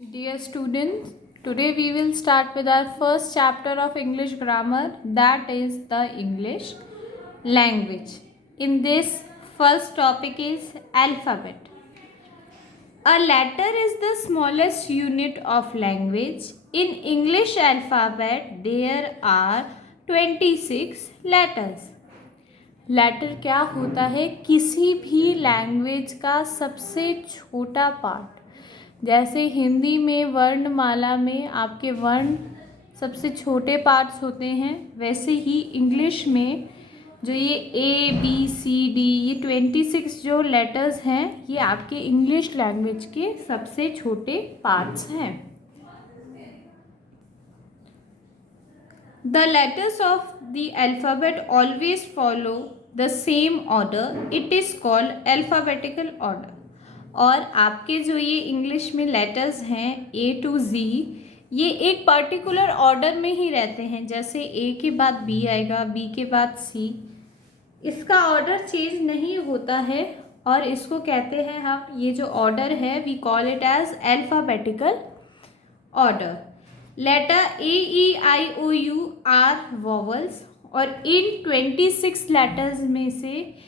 Dear students, today we will start with our first chapter of English grammar, that is the English language. In this first topic is alphabet. A letter is the smallest unit of language. In English alphabet there are 26 letters. Letter क्या होता है? किसी भी language का सबसे छोटा part. जैसे हिंदी में वर्णमाला में आपके वर्ण सबसे छोटे पार्ट्स होते हैं, वैसे ही इंग्लिश में जो ये ए बी सी डी ये 26 जो लेटर्स हैं, ये आपके इंग्लिश लैंग्वेज के सबसे छोटे पार्ट्स हैं। The letters of the alphabet always follow the same order. It is called alphabetical order. और आपके जो ये इंग्लिश में लेटर्स हैं A to Z, ये एक पर्टिकुलर ऑर्डर में ही रहते हैं। जैसे A के बाद B आएगा, B के बाद C, इसका ऑर्डर चेंज नहीं होता है और इसको कहते हैं हम, ये जो ऑर्डर है we call it as alphabetical order. Letter A E I O U are vowels और इन 26 लेटर्स में से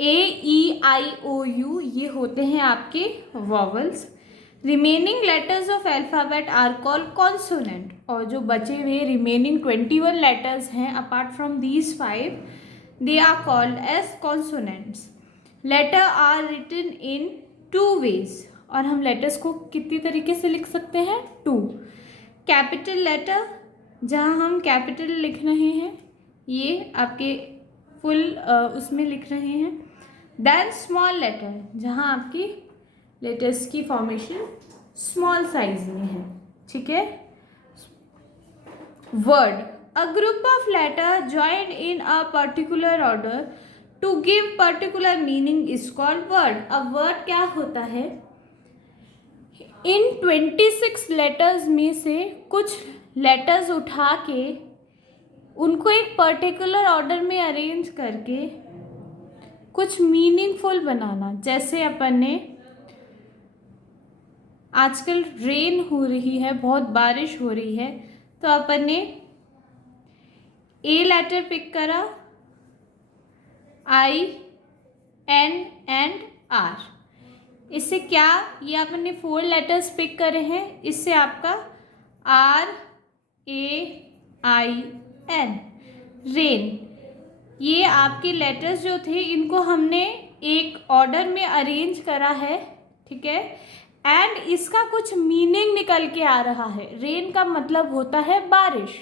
A E I O U ये होते हैं आपके vowels. Remaining letters of alphabet are called consonant, और जो बचे हुए रिमेनिंग 21 लेटर्स हैं apart from these 5 they are called as consonants. Letter are written in 2 ways, और हम लेटर्स को कितनी तरीके से लिख सकते हैं? 2। कैपिटल लेटर जहाँ हम कैपिटल लिख रहे हैं, ये आपके फुल उसमें लिख रहे हैं। देन स्मॉल लेटर जहाँ आपकी लेटर्स की फॉर्मेशन स्मॉल साइज में है, ठीक है। Word, a group of letter joined in a particular order to give particular meaning is called word. अब वर्ड क्या होता है? इन 26 लेटर्स में से कुछ लेटर्स उठा के उनको एक पर्टिकुलर ऑर्डर में अरेंज करके कुछ मीनिंगफुल बनाना। जैसे अपन ने आजकल रेन हो रही है, बहुत बारिश हो रही है, तो अपन ने ए लेटर पिक करा, आई एन एंड आर। इससे क्या, ये अपन ने 4 लेटर्स पिक करे हैं, इससे आपका R A I N rain, ये आपके लेटर्स जो थे इनको हमने एक ऑर्डर में अरेंज करा है, ठीक है। एंड इसका कुछ मीनिंग निकल के आ रहा है। रेन का मतलब होता है बारिश।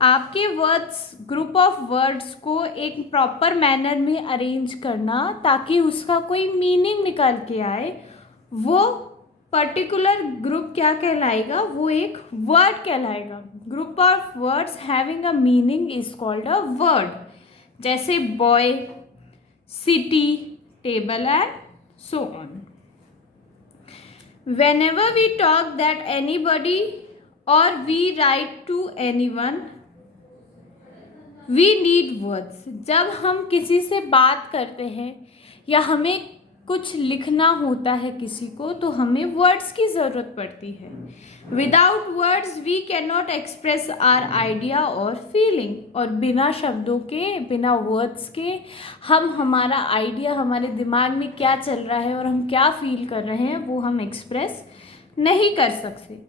आपके वर्ड्स, ग्रुप ऑफ वर्ड्स को एक प्रॉपर मैनर में अरेंज करना ताकि उसका कोई मीनिंग निकल के आए, वो पर्टिकुलर ग्रुप क्या कहलाएगा? वो एक वर्ड कहलाएगा। Group of words having a meaning is called a word. जैसे boy, city, table and so on. Whenever we talk that anybody or we write to anyone, we need words. जब हम किसी से बात करते हैं या हमें कुछ लिखना होता है किसी को, तो हमें वर्ड्स की ज़रूरत पड़ती है। Without words we can not express our idea और फीलिंग, और बिना शब्दों के, बिना वर्ड्स के हम हमारा आइडिया, हमारे दिमाग में क्या चल रहा है और हम क्या फील कर रहे हैं, वो हम एक्सप्रेस नहीं कर सकते।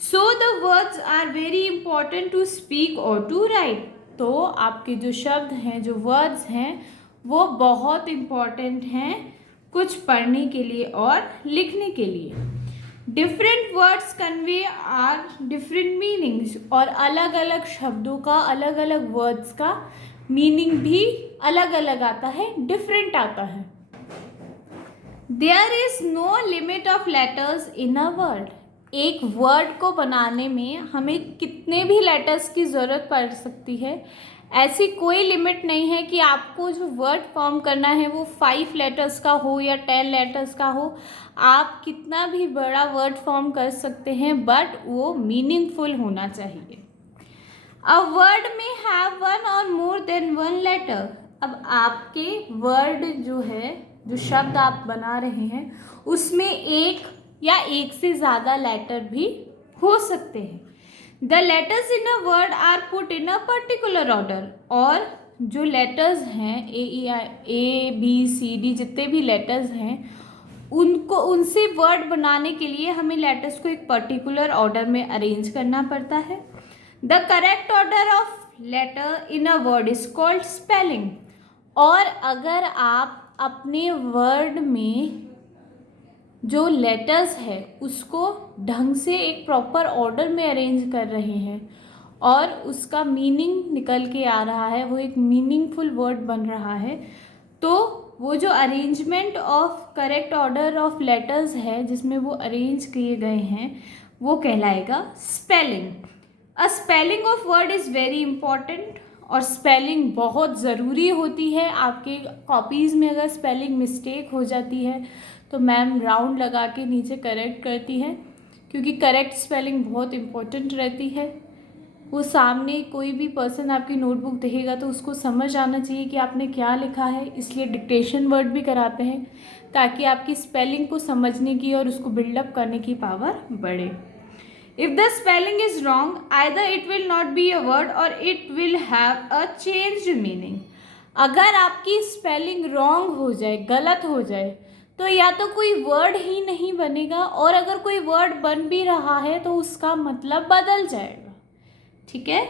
So the words are very important to speak और टू राइट। तो आपके जो शब्द हैं, जो वर्ड्स हैं, वो बहुत इम्पॉर्टेंट हैं कुछ पढ़ने के लिए और लिखने के लिए। Different words convey our different meanings, और अलग अलग शब्दों का, अलग अलग वर्ड्स का मीनिंग भी अलग अलग आता है, डिफरेंट आता है। There is no limit of letters in a word. एक वर्ड को बनाने में हमें कितने भी लेटर्स की ज़रूरत पड़ सकती है, ऐसी कोई लिमिट नहीं है कि आपको जो वर्ड फॉर्म करना है वो 5 लेटर्स का हो या 10 लेटर्स का हो। आप कितना भी बड़ा वर्ड फॉर्म कर सकते हैं, बट वो मीनिंगफुल होना चाहिए। अ वर्ड में हैव 1 और मोर देन 1 लेटर। अब आपके वर्ड जो है, जो शब्द आप बना रहे हैं, उसमें एक या एक से ज़्यादा लेटर भी हो सकते हैं। The letters in a word are put in a particular order, और जो लेटर्स हैं ए बी सी डी जितने भी लेटर्स हैं उनको उनसे वर्ड बनाने के लिए हमें लेटर्स को एक पर्टिकुलर ऑर्डर में अरेंज करना पड़ता है। The correct order of letter in a word is called spelling. और अगर आप अपने वर्ड में जो लेटर्स है उसको ढंग से एक प्रॉपर ऑर्डर में अरेंज कर रहे हैं और उसका मीनिंग निकल के आ रहा है, वो एक मीनिंगफुल वर्ड बन रहा है, तो वो जो arrangement of correct order of letters है जिसमें वो अरेंज किए गए हैं वो कहलाएगा spelling. A spelling of word is very important, और स्पेलिंग बहुत ज़रूरी होती है। आपके कॉपीज़ में अगर स्पेलिंग मिस्टेक हो जाती है तो मैम राउंड लगा के नीचे करेक्ट करती है, क्योंकि करेक्ट स्पेलिंग बहुत इम्पोर्टेंट रहती है। वो सामने कोई भी पर्सन आपकी नोटबुक देखेगा तो उसको समझ आना चाहिए कि आपने क्या लिखा है, इसलिए डिक्टेशन वर्ड भी कराते हैं ताकि आपकी स्पेलिंग को समझने की और उसको बिल्डअप करने की पावर बढ़े। If the spelling is wrong, either it will not be a word और it will have a changed meaning. अगर आपकी स्पेलिंग रॉन्ग हो जाए, गलत हो जाए, तो या तो कोई वर्ड ही नहीं बनेगा, और अगर कोई वर्ड बन भी रहा है तो उसका मतलब बदल जाएगा। ठीक है,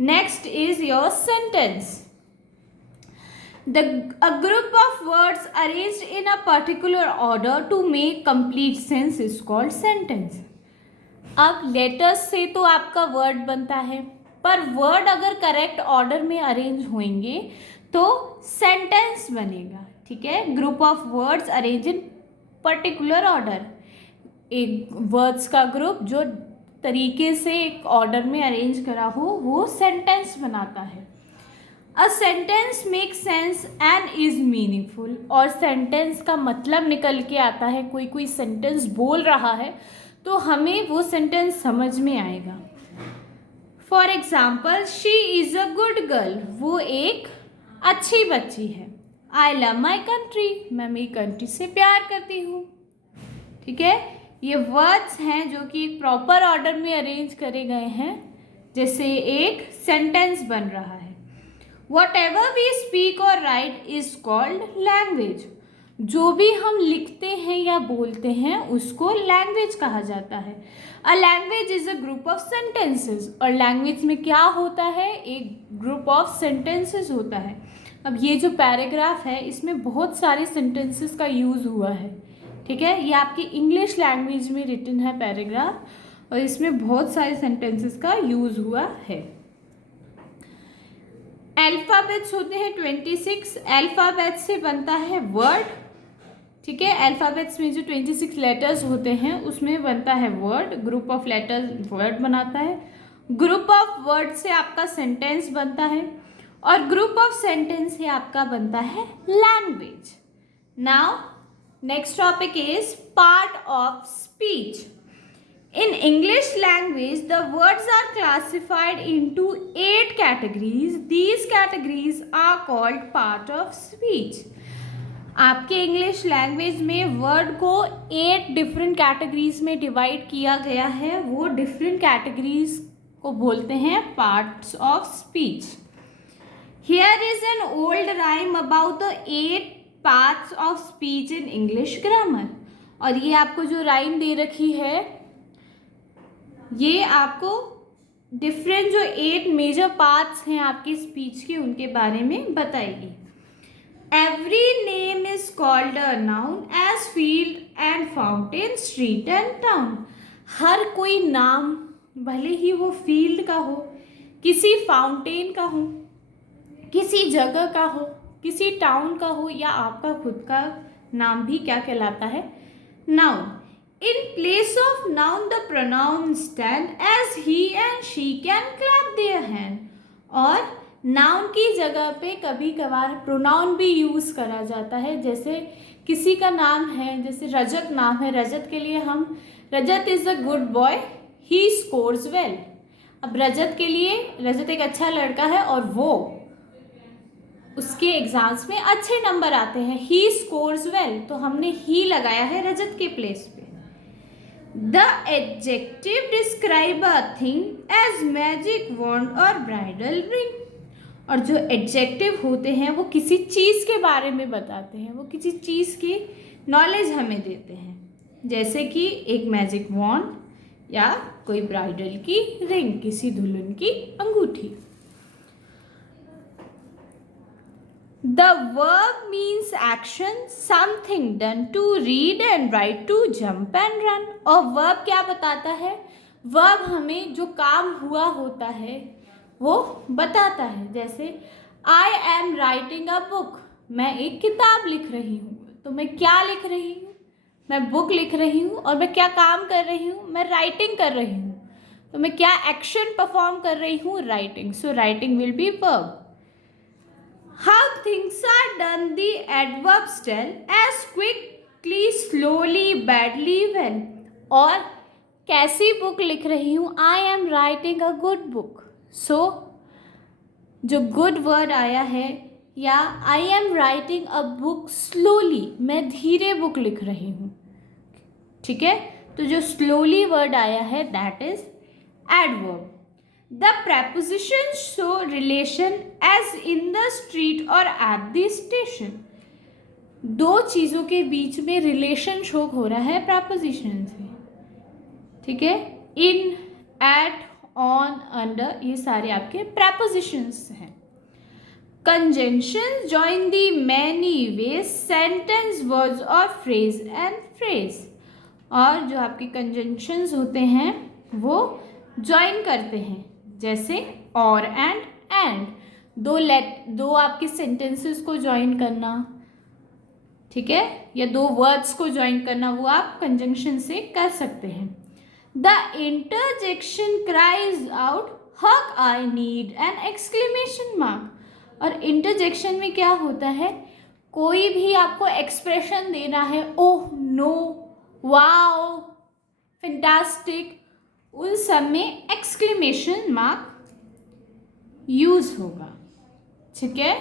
next is your sentence. A group of words arranged in a particular order to make complete sense is called sentence. अब लेटर्स से तो आपका वर्ड बनता है, पर वर्ड अगर करेक्ट ऑर्डर में अरेंज होंगे तो सेंटेंस बनेगा। ठीक है, group of words arrange in particular order, एक वर्ड्स का ग्रुप जो तरीके से एक ऑर्डर में अरेंज करा हो वो सेंटेंस बनाता है। A sentence make sense and is meaningful, और सेंटेंस का मतलब निकल के आता है। कोई सेंटेंस बोल रहा है तो हमें वो सेंटेंस समझ में आएगा। For example, she is a good girl, वो एक अच्छी बच्ची है। आई लव माई कंट्री, मैं मेरी कंट्री से प्यार करती हूँ। ठीक है, ये वर्ड्स हैं जो कि एक प्रॉपर ऑर्डर में अरेंज करे गए हैं, जैसे एक सेंटेंस बन रहा है। वॉट एवर वी स्पीक और राइट इज कॉल्ड लैंग्वेज। जो भी हम लिखते हैं या बोलते हैं उसको लैंग्वेज कहा जाता है। A language is a group of sentences, और लैंग्वेज में क्या होता है, एक ग्रुप ऑफ सेंटेंसेस होता है। अब ये जो पैराग्राफ है इसमें बहुत सारे सेंटेंसेस का यूज़ हुआ है। ठीक है, ये आपकी इंग्लिश लैंग्वेज में रिटन है पैराग्राफ, और इसमें बहुत सारे सेंटेंसेस का यूज़ हुआ है। अल्फ़ाबेट्स होते हैं 26, अल्फ़ाबेट से बनता है वर्ड। ठीक है, अल्फ़ाबेट्स में जो 26 लेटर्स होते हैं उसमें बनता है word, group of letters word बनाता है। ग्रुप ऑफ वर्ड से आपका सेंटेंस बनता है, और ग्रुप ऑफ सेंटेंस से आपका बनता है language. Now next topic is part of speech. In English language, the words are classified into 8 categories. These categories are called part of speech. आपके इंग्लिश लैंग्वेज में वर्ड को 8 डिफरेंट कैटेगरीज में divide किया गया है। वो डिफरेंट कैटेगरीज को बोलते हैं parts of speech. Here is an old rhyme about the 8 parts of speech in English grammar. और ये आपको जो राइम दे रखी है ये आपको डिफरेंट जो 8 मेजर पार्ट्स हैं आपकी स्पीच के उनके बारे में बताएगी। Every name is called a noun as field and fountain, street and town. हर कोई नाम, भले ही वो फील्ड का हो, किसी फाउंटेन का हो, किसी जगह का हो, किसी टाउन का हो, या आपका खुद का नाम भी क्या कहलाता है, noun. In place of noun the pronoun stand as he and she can clap their hands. और नाउन की जगह पे कभी कभार प्रोनाउन भी यूज़ करा जाता है। जैसे किसी का नाम है, जैसे रजत नाम है, रजत के लिए हम Rajat is a good boy, he scores well. अब रजत के लिए, रजत एक अच्छा लड़का है और वो उसके एग्जाम्स में अच्छे नंबर आते हैं, ही स्कोर्स वेल, तो हमने ही लगाया है रजत के प्लेस पे। The adjective describe a thing as magic wand or bridal ring. और जो एडजेक्टिव होते हैं वो किसी चीज़ के बारे में बताते हैं, वो किसी चीज़ की नॉलेज हमें देते हैं, जैसे कि एक मैजिक वॉन्ड या कोई ब्राइडल की रिंग, किसी दुल्हन की अंगूठी. The verb means action, something done to read and write, to jump and run. और verb क्या बताता है? verb हमें जो काम हुआ होता है वो बताता है. जैसे I am writing a book, मैं एक किताब लिख रही हूँ. तो मैं क्या लिख रही हूँ? मैं बुक लिख रही हूँ. और मैं क्या काम कर रही हूँ? मैं राइटिंग कर रही हूँ. तो मैं क्या एक्शन परफॉर्म कर रही हूँ? Writing. So writing will be verb. How things are done, the adverbs tell, as quickly, slowly, badly, well. और कैसी बुक लिख रही हूँ? I am writing a good book. So जो good word आया है, या I am writing a book slowly, मैं धीरे बुक लिख रही हूँ. ठीक है, तो जो slowly word आया है that is adverb. The prepositions show relation as in the street or at the station. दो चीज़ों के बीच में रिलेशन शो हो रहा है preposition से. ठीक है, in, at, on, under, ये सारे आपके prepositions हैं. Conjunctions join the many ways sentence, words or phrase and phrase. और जो आपके conjunctions होते हैं वो join करते हैं, जैसे और एंड. दो आपके सेंटेंसेस को ज्वाइन करना, ठीक है, या दो वर्ड्स को ज्वाइन करना, वो आप कंजंक्शन से कर सकते हैं. द इंटरजेक्शन क्राइज आउट हक I need an exclamation mark. और इंटरजेक्शन में क्या होता है? कोई भी आपको एक्सप्रेशन देना है, ओह, नो, वाओ, फैंटास्टिक, उन सब में एक्सक्लेमेशन मार्क यूज होगा. ठीक है.